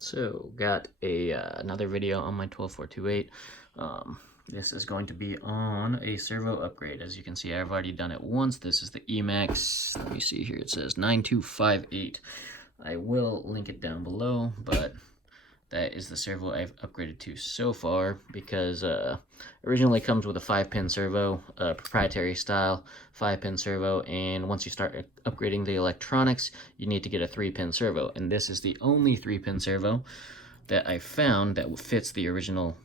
So, got another video on my 12428. This is going to be on a servo upgrade. As you can see, I've already done it once. This is the Emax. Let me see here. It says 9258. I will link it down below, but that is the servo I've upgraded to so far because originally comes with a 5-pin servo, proprietary style 5-pin servo, and once you start upgrading the electronics, you need to get a 3-pin servo, and this is the only 3-pin servo that I found that fits the original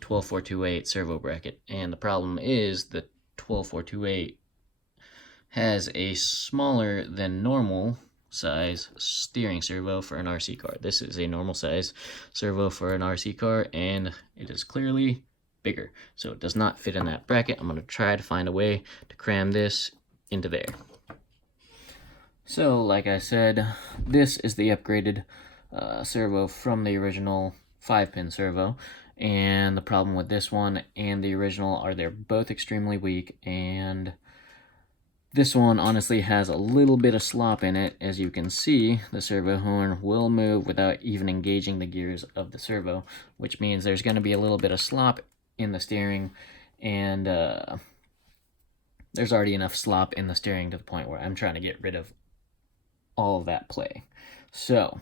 12428 servo bracket. And the problem is the 12428 has a smaller than normal size steering servo for an RC car. This is a normal size servo for an RC car, and it is clearly bigger, so it does not fit in that bracket. I'm going to try to find a way to cram this into there. So like I said, this is the upgraded servo from the original 5-pin servo, and the problem with this one and the original are they're both extremely weak, and this one honestly has a little bit of slop in it. As you can see, the servo horn will move without even engaging the gears of the servo, which means there's going to be a little bit of slop in the steering, and there's already enough slop in the steering to the point where I'm trying to get rid of all of that play. So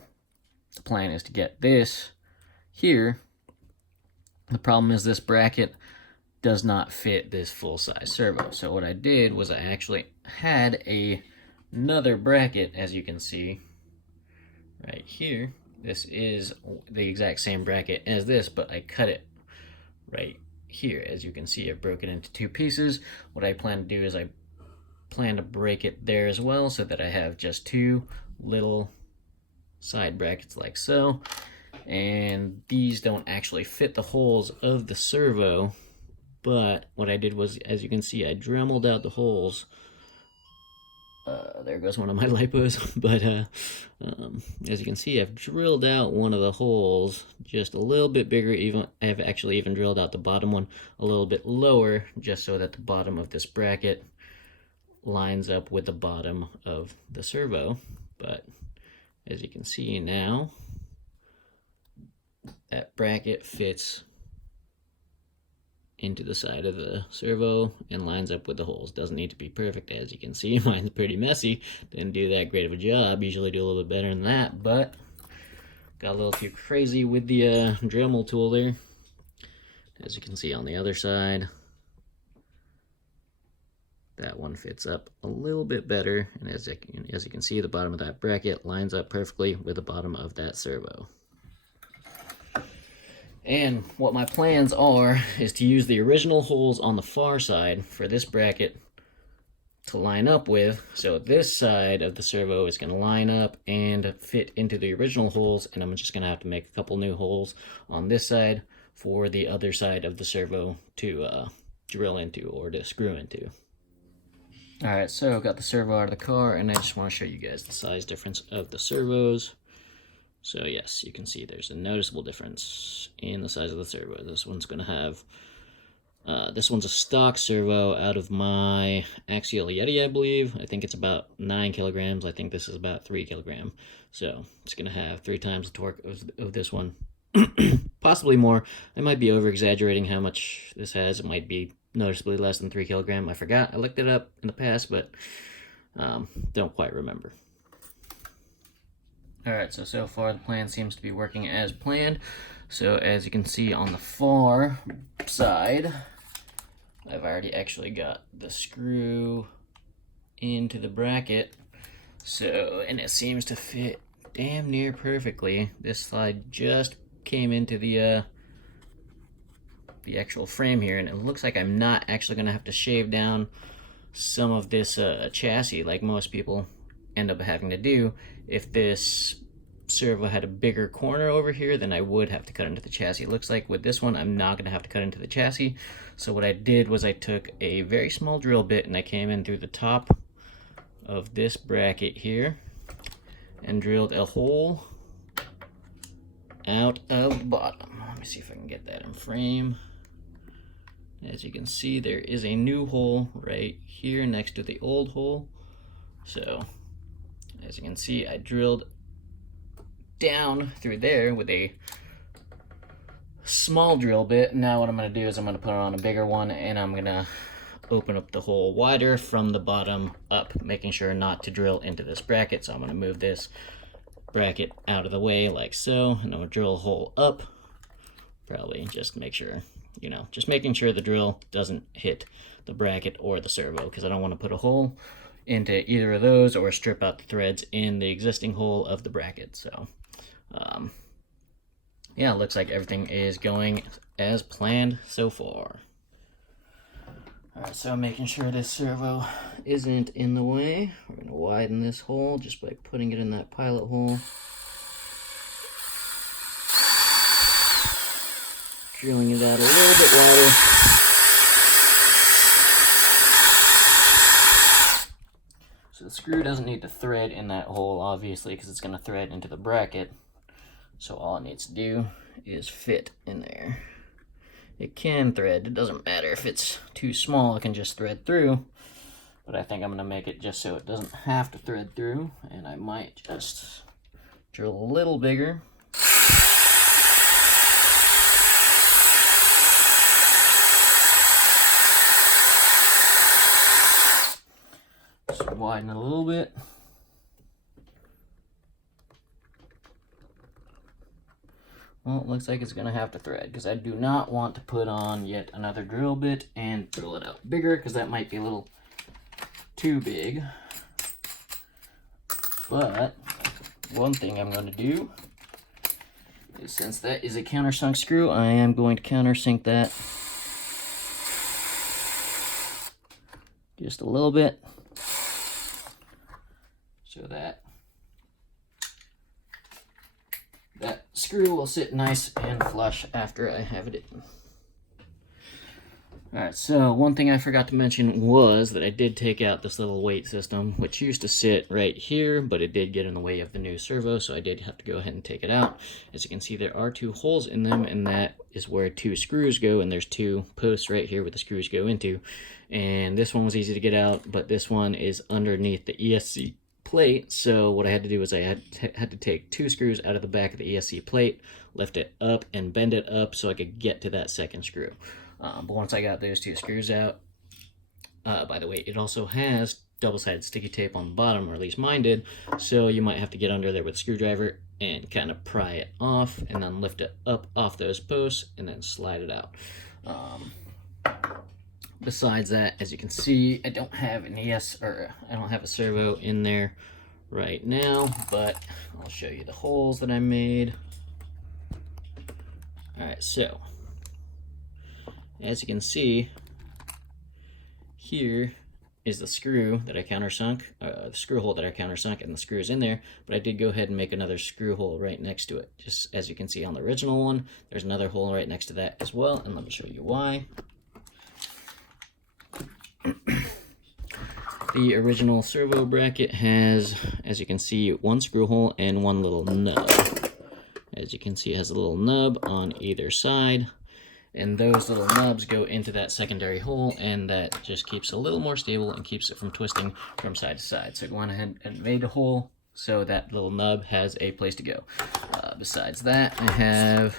the plan is to get this here. The problem is this bracket does not fit this full-size servo. So what I did was I actually had another bracket, as you can see right here. This is the exact same bracket as this, but I cut it right here. As you can see, I broke it into 2 pieces. What I plan to do is I plan to break it there as well, so that I have just 2 little side brackets like so. And these don't actually fit the holes of the servo, but what I did was, as you can see, I dremeled out the holes. There goes one of my lipos. But as you can see, I've drilled out one of the holes just a little bit bigger. I've actually even drilled out the bottom one a little bit lower, just so that the bottom of this bracket lines up with the bottom of the servo. But as you can see now, that bracket fits into the side of the servo and lines up with the holes. Doesn't need to be perfect, as you can see. Mine's pretty messy. Didn't do that great of a job. Usually do a little bit better than that, but got a little too crazy with the Dremel tool there. As you can see on the other side, that one fits up a little bit better, and as you can see, the bottom of that bracket lines up perfectly with the bottom of that servo. And what my plans are is to use the original holes on the far side for this bracket to line up with. So this side of the servo is going to line up and fit into the original holes, and I'm just going to have to make a couple new holes on this side for the other side of the servo to drill into or to screw into. Alright, so got the servo out of the car, and I just want to show you guys the size difference of the servos. So yes, you can see there's a noticeable difference in the size of the servo. This one's going to have, this one's a stock servo out of my Axial Yeti, I believe. I think it's about 9 kilograms. I think this is about 3 kilograms. So it's going to have 3 times the torque of this one. Possibly more. I might be over-exaggerating how much this has. It might be noticeably less than 3 kilograms. I forgot. I looked it up in the past, but don't quite remember. Alright, so far the plan seems to be working as planned. So as you can see on the far side, I've already actually got the screw into the bracket. And it seems to fit damn near perfectly. This slide just came into the actual frame here, and it looks like I'm not actually going to have to shave down some of this chassis like most people end up having to do. If this servo had a bigger corner over here, then I would have to cut into the chassis. It looks like with this one, I'm not going to have to cut into the chassis. So what I did was I took a very small drill bit and I came in through the top of this bracket here and drilled a hole out of the bottom. Let me see if I can get that in frame. As you can see, there is a new hole right here next to the old hole. So as you can see, I drilled down through there with a small drill bit. Now what I'm going to do is I'm going to put on a bigger one, and I'm going to open up the hole wider from the bottom up, making sure not to drill into this bracket. So I'm going to move this bracket out of the way like so, and I'm going to drill a hole up. Probably just make sure, you know, just making sure the drill doesn't hit the bracket or the servo, because I don't want to put a hole into either of those or strip out the threads in the existing hole of the bracket. So yeah, it looks like everything is going as planned so far. Alright, so I'm making sure this servo isn't in the way. We're going to widen this hole just by putting it in that pilot hole. Drilling it out a little bit wider. So the screw doesn't need to thread in that hole, obviously, because it's going to thread into the bracket. So all it needs to do is fit in there. It can thread, it doesn't matter if it's too small, it can just thread through. But I think I'm going to make it just so it doesn't have to thread through, and I might just drill a little bigger. Just widen it a little bit. Well, it looks like it's going to have to thread, because I do not want to put on yet another drill bit and drill it out bigger, because that might be a little too big. But one thing I'm going to do is, since that is a countersunk screw, I am going to countersink that just a little bit, so that that screw will sit nice and flush after I have it in. Alright, so one thing I forgot to mention was that I did take out this little weight system, which used to sit right here, but it did get in the way of the new servo, so I did have to go ahead and take it out. As you can see, there are 2 holes in them, and that is where 2 screws go, and there's 2 posts right here where the screws go into. And this one was easy to get out, but this one is underneath the ESC plate, so what I had to do was I had to take 2 screws out of the back of the ESC plate, lift it up, and bend it up so I could get to that second screw. But once I got those 2 screws out, by the way, it also has double-sided sticky tape on the bottom, or at least mine did, so you might have to get under there with a screwdriver and kind of pry it off, and then lift it up off those posts, and then slide it out. Besides that, as you can see, I don't have an I don't have a servo in there right now, but I'll show you the holes that I made. Alright, so as you can see, here is the screw that I countersunk, the screw hole that I countersunk, and the screw is in there, but I did go ahead and make another screw hole right next to it. Just as you can see on the original one, there's another hole right next to that as well, and let me show you why. The original servo bracket has, as you can see, 1 screw hole and 1 little nub. As you can see, it has a little nub on either side, and those little nubs go into that secondary hole, and that just keeps it a little more stable and keeps it from twisting from side to side. So I went ahead and made a hole so that little nub has a place to go. Besides that, I have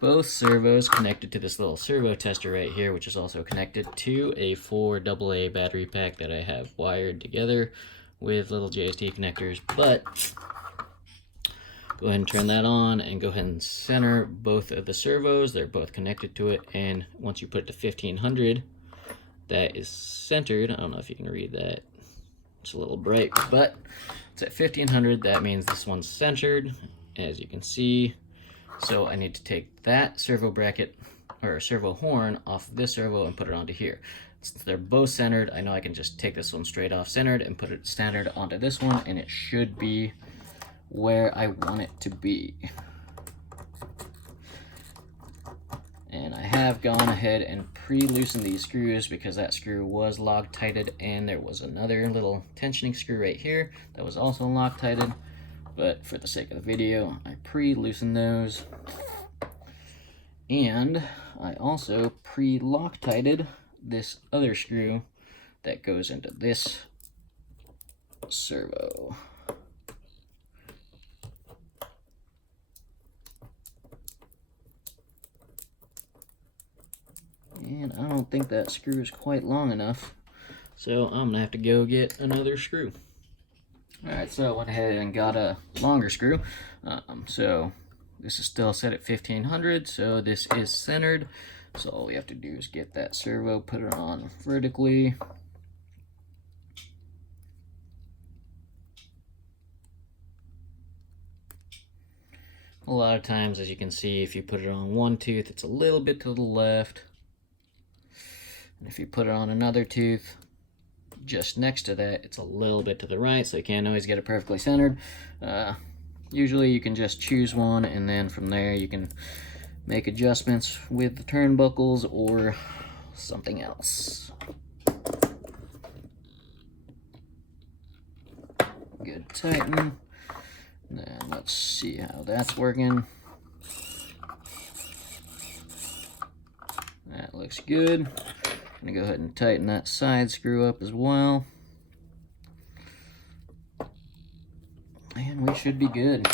both servos connected to this little servo tester right here, which is also connected to a 4 AA battery pack that I have wired together with little JST connectors. But go ahead and turn that on and go ahead and center both of the servos. They're both connected to it, and once you put it to 1500, that is centered. I don't know if you can read that. It's a little bright, but it's at 1500. That means this one's centered, as you can see. So I need to take that servo bracket, or servo horn, off of this servo and put it onto here. Since they're both centered, I know I can just take this one straight off centered and put it centered onto this one, and it should be where I want it to be. And I have gone ahead and pre-loosened these screws because that screw was Loctited, and there was another little tensioning screw right here that was also Loctited. But for the sake of the video, I pre-loosened those. And I also pre-Loctited this other screw that goes into this servo. And I don't think that screw is quite long enough, so I'm gonna have to go get another screw. Alright, so I went ahead and got a longer screw. So this is still set at 1500, so this is centered. So all we have to do is get that servo, put it on vertically. A lot of times, as you can see, if you put it on one tooth, it's a little bit to the left. And if you put it on another tooth, just next to that, it's a little bit to the right, so you can't always get it perfectly centered. Usually you can just choose one, and then from there you can make adjustments with the turnbuckles or something else. Good tighten. Then let's see how that's working. That looks good. I'm gonna go ahead and tighten that side screw up as well. And we should be good.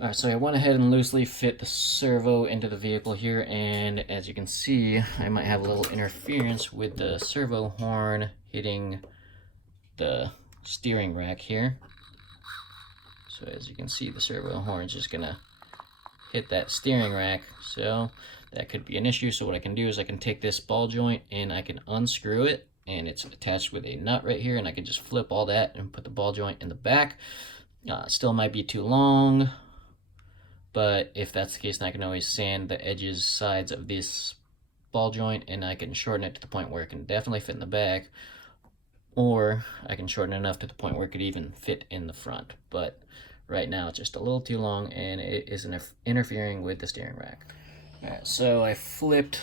Alright, so I went ahead and loosely fit the servo into the vehicle here, and as you can see, I might have a little interference with the servo horn hitting the steering rack here. So as you can see, the servo horn is just gonna hit that steering rack, so that could be an issue. So what I can do is I can take this ball joint and I can unscrew it, and it's attached with a nut right here, and I can just flip all that and put the ball joint in the back. Still might be too long, but if that's the case, then I can always sand the edges, sides of this ball joint, and I can shorten it to the point where it can definitely fit in the back, or I can shorten it enough to the point where it could even fit in the front. But right now it's just a little too long, and it is interfering with the steering rack. Alright, so I flipped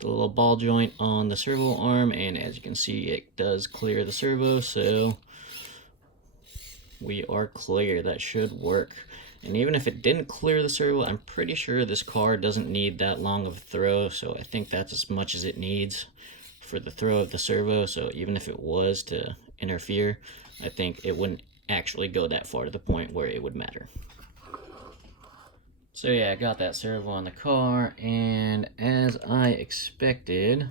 the little ball joint on the servo arm, and as you can see, it does clear the servo, so we are clear. That should work. And even if it didn't clear the servo, I'm pretty sure this car doesn't need that long of a throw, so I think that's as much as it needs for the throw of the servo. So even if it was to interfere, I think it wouldn't actually go that far to the point where it would matter. So yeah, I got that servo on the car, and as I expected,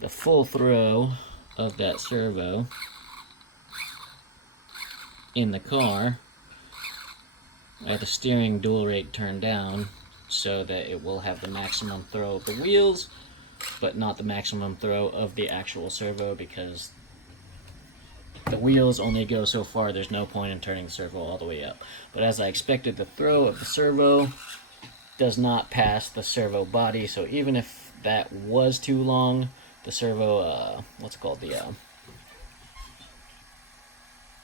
the full throw of that servo in the car, I have the steering dual rate turned down so that it will have the maximum throw of the wheels, but not the maximum throw of the actual servo, because the wheels only go so far. There's no point in turning the servo all the way up. But as I expected, the throw of the servo does not pass the servo body, so even if that was too long, the servo, the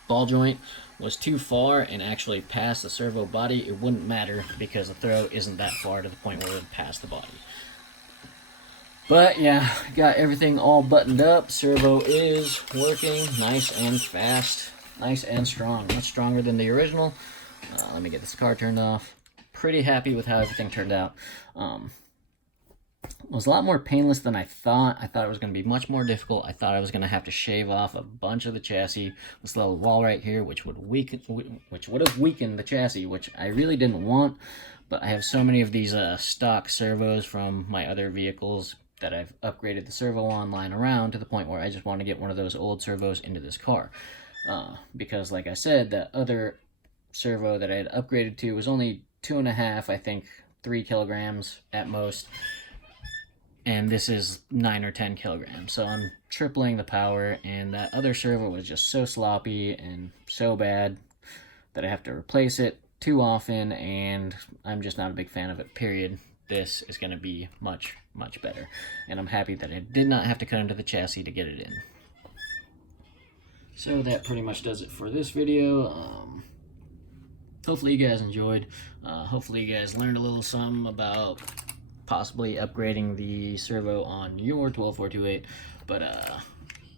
ball joint was too far and actually passed the servo body, it wouldn't matter because the throw isn't that far to the point where it would pass the body. But yeah, got everything all buttoned up. Servo is working nice and fast, nice and strong, much stronger than the original. Let me get this car turned off. Pretty happy with how everything turned out. It was a lot more painless than I thought. I thought it was going to be much more difficult. I thought I was going to have to shave off a bunch of the chassis. This little wall right here, which would have weakened the chassis, which I really didn't want. But I have so many of these stock servos from my other vehicles that I've upgraded the servo on lying around to the point where I just want to get one of those old servos into this car. Because like I said, the other servo that I had upgraded to was only 2.5, I think 3 kilograms at most. And this is 9 or 10 kilograms. So I'm tripling the power, and that other servo was just so sloppy and so bad that I have to replace it too often, and I'm just not a big fan of it, period. This is going to be much, much better. And I'm happy that I did not have to cut into the chassis to get it in. So that pretty much does it for this video. Hopefully you guys enjoyed. Hopefully you guys learned a little something about possibly upgrading the servo on your 12428. But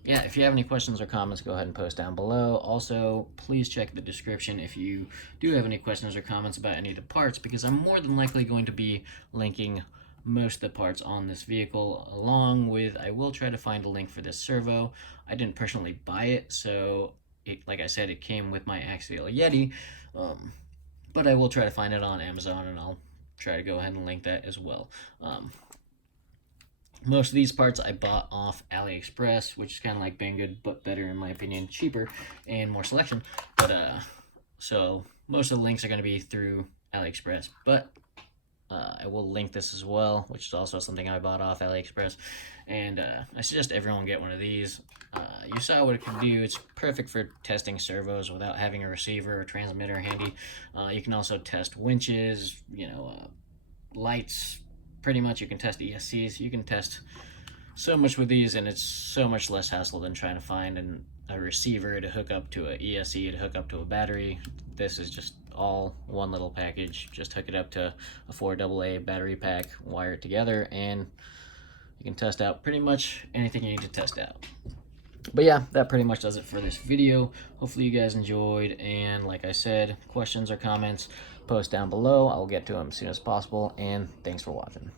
yeah, if you have any questions or comments, go ahead and post down below. Also, please check the description if you do have any questions or comments about any of the parts, because I'm more than likely going to be linking most of the parts on this vehicle, along with, I will try to find a link for this servo. I didn't personally buy it, so like I said, it came with my Axial Yeti, but I will try to find it on Amazon, and I'll try to go ahead and link that as well. Most of these parts I bought off AliExpress, which is kind of like Banggood, but better in my opinion, cheaper and more selection. But so most of the links are going to be through AliExpress, but I will link this as well, which is also something I bought off AliExpress. And I suggest everyone get one of these. You saw what it can do. It's perfect for testing servos without having a receiver or transmitter handy. You can also test winches, lights. Pretty much you can test ESCs. You can test so much with these, and it's so much less hassle than trying to find a receiver to hook up to a ESC to hook up to a battery. This is just all one little package. Just hook it up to a 4AA battery pack, wire it together, and you can test out pretty much anything you need to test out. But yeah, that pretty much does it for this video. Hopefully you guys enjoyed, and like I said, questions or comments, post down below. I'll get to them as soon as possible, and thanks for watching.